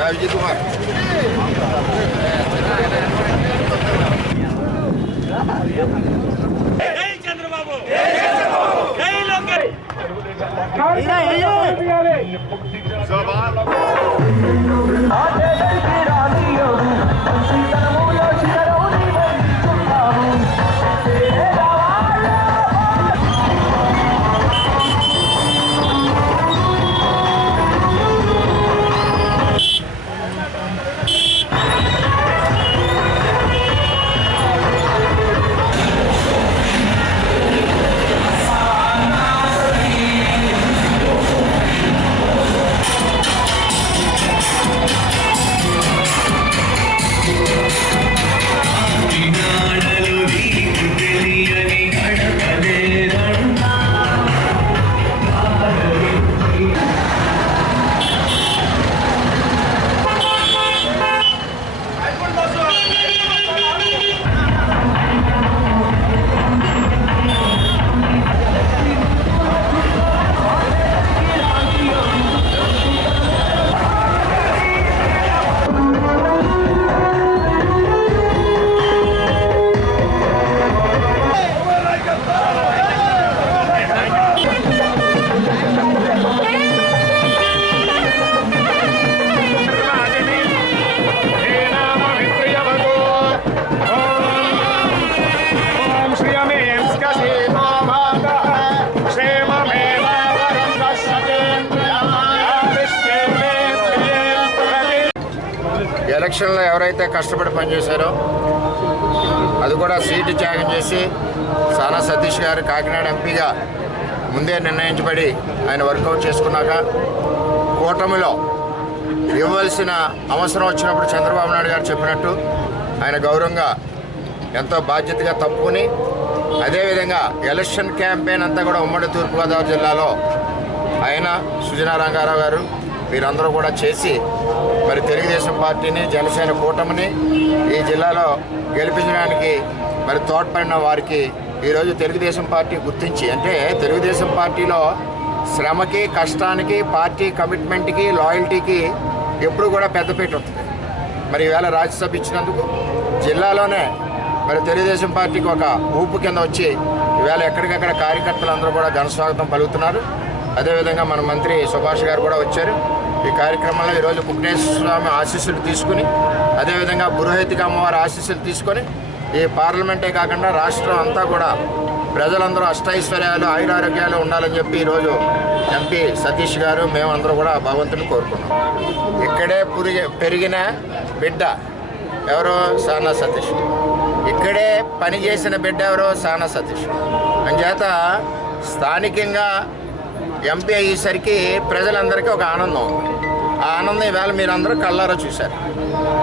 विजय कुमार चंद्रबाबू ఎలక్షన్లో ఎవరైతే కష్టపడి పనిచేశారో అది కూడా సీటు త్యాగం చేసి సానా సతీష్ గారు కాకినాడ ఎంపీగా ముందే నిర్ణయించబడి ఆయన వర్కౌట్ చేసుకున్నాక కూటమిలో ఇవ్వాల్సిన అవసరం వచ్చినప్పుడు చంద్రబాబు నాయుడు గారు చెప్పినట్టు ఆయన గౌరవంగా ఎంతో బాధ్యతగా తప్పుకొని అదేవిధంగా ఎలక్షన్ క్యాంపెయిన్ అంతా కూడా ఉమ్మడి తూర్పుగోదావరి జిల్లాలో ఆయన సుజనా రంగారావు గారు వీరందరూ కూడా చేసి మరి తెలుగుదేశం పార్టీని జనసేన కూటమిని ఈ జిల్లాలో గెలిపించడానికి మరి తోడ్పడిన వారికి ఈరోజు తెలుగుదేశం పార్టీ గుర్తించి అంటే తెలుగుదేశం పార్టీలో శ్రమకి కష్టానికి పార్టీ కమిట్మెంట్కి లాయల్టీకి ఎప్పుడు కూడా పెద్దపీట ఉంటుంది. మరి ఈవేళ రాజ్యసభ ఇచ్చినందుకు జిల్లాలోనే మరి తెలుగుదేశం పార్టీకి ఒక ఊపు కింద వచ్చి ఈవేళ ఎక్కడికక్కడ కార్యకర్తలు అందరూ కూడా ఘనస్వాగతం పలుకుతున్నారు. అదేవిధంగా మన మంత్రి సుభాష్ గారు కూడా వచ్చారు. ఈ కార్యక్రమంలో ఈరోజు కుక్నేశ్వర స్వామి ఆశీస్సులు తీసుకుని అదేవిధంగా పురోహితిక అమ్మవారి ఆశీస్సులు తీసుకొని ఈ పార్లమెంటే కాకుండా రాష్ట్రం అంతా కూడా ప్రజలందరూ అష్టైశ్వర్యాలు ఆయురారోగ్యాలు ఉండాలని చెప్పి ఈరోజు ఎంపీ సతీష్ గారు మేమందరూ కూడా భగవంతుని కోరుకున్నాం. ఇక్కడే పెరిగిన బిడ్డ ఎవరో సానా సతీష్, ఇక్కడే పనిచేసిన బిడ్డ ఎవరో సానా సతీష్. అంచేత స్థానికంగా ఎంపీ అయ్యేసరికి ప్రజలందరికీ ఒక ఆనందం ఉంది. ఆ ఆనందం ఈవేళ మీరందరూ కళ్ళారా చూశారు.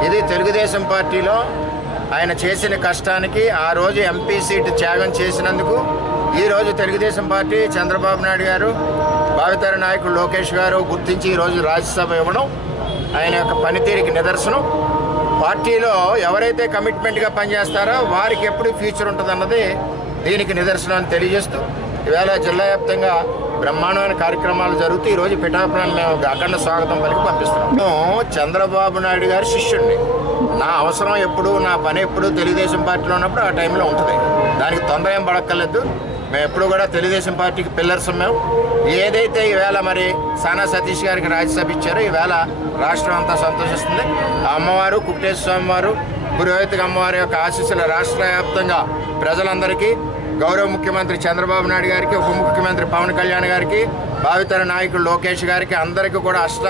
ఇది తెలుగుదేశం పార్టీలో ఆయన చేసిన కష్టానికి ఆ రోజు ఎంపీ సీటు త్యాగం చేసినందుకు ఈరోజు తెలుగుదేశం పార్టీ చంద్రబాబు నాయుడు గారు భావితర నాయకుడు లోకేష్ గారు గుర్తించి ఈరోజు రాజ్యసభ ఇవ్వడం ఆయన యొక్క పనితీరుకి నిదర్శనం. పార్టీలో ఎవరైతే కమిట్మెంట్గా పనిచేస్తారో వారికి ఎప్పుడు ఫ్యూచర్ ఉంటుందన్నది దీనికి నిదర్శనం అని తెలియజేస్తూ ఈవేళ జిల్లా వ్యాప్తంగా బ్రహ్మాండమైన కార్యక్రమాలు జరుగుతూ ఈరోజు పిఠాపురాన్ని మేము అఖండ స్వాగతం పలికి పంపిస్తున్నాం. నేను చంద్రబాబు నాయుడు గారి శిష్యుడిని. నా అవసరం ఎప్పుడు, నా పని ఎప్పుడు తెలుగుదేశం పార్టీలో ఉన్నప్పుడు ఆ టైంలో ఉంటుంది. దానికి తొందర ఏం పడక్కర్లేదు. మేము ఎప్పుడు కూడా తెలుగుదేశం పార్టీకి పిల్లర్స్ మేము. ఏదైతే ఈవేళ మరి సానా సతీష్ గారికి రాజ్యసభ ఇచ్చారో ఈవేళ రాష్ట్రం అంతా సంతోషిస్తుంది. ఆ అమ్మవారు కుక్టేశ్వర స్వామి వారు పురోహితిక అమ్మవారి యొక్క ఆశీస్సులు రాష్ట్ర వ్యాప్తంగా ప్రజలందరికీ, గౌరవ ముఖ్యమంత్రి చంద్రబాబు నాయుడు గారికి, ఉప ముఖ్యమంత్రి పవన్ కళ్యాణ్ గారికి, భావితర నాయకులు లోకేష్ గారికి అందరికీ కూడా అష్ట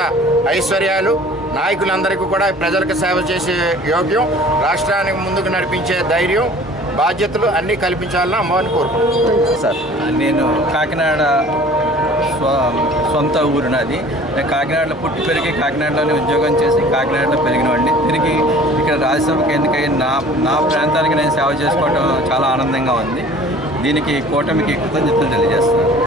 ఐశ్వర్యాలు, నాయకులందరికీ కూడా ప్రజలకు సేవ చేసే యోగ్యం, రాష్ట్రానికి ముందుకు నడిపించే ధైర్యం, బాధ్యతలు అన్నీ కల్పించాలని అమ్మవారిని కోరుకుంటున్నాను. సార్, నేను కాకినాడ సొంత ఊరు నాది. నేను కాకినాడలో పుట్టి పెరిగి కాకినాడలోనే ఉద్యోగం చేసి కాకినాడలో పెరిగినవాడిని. తిరిగి ఇక్కడ రాజ్యసభకి ఎన్నికై నా ప్రాంతానికి నేను సేవ చేసుకోవడం చాలా ఆనందంగా ఉంది. దీనికి కూటమికి కృతజ్ఞతలు తెలియజేస్తున్నాను.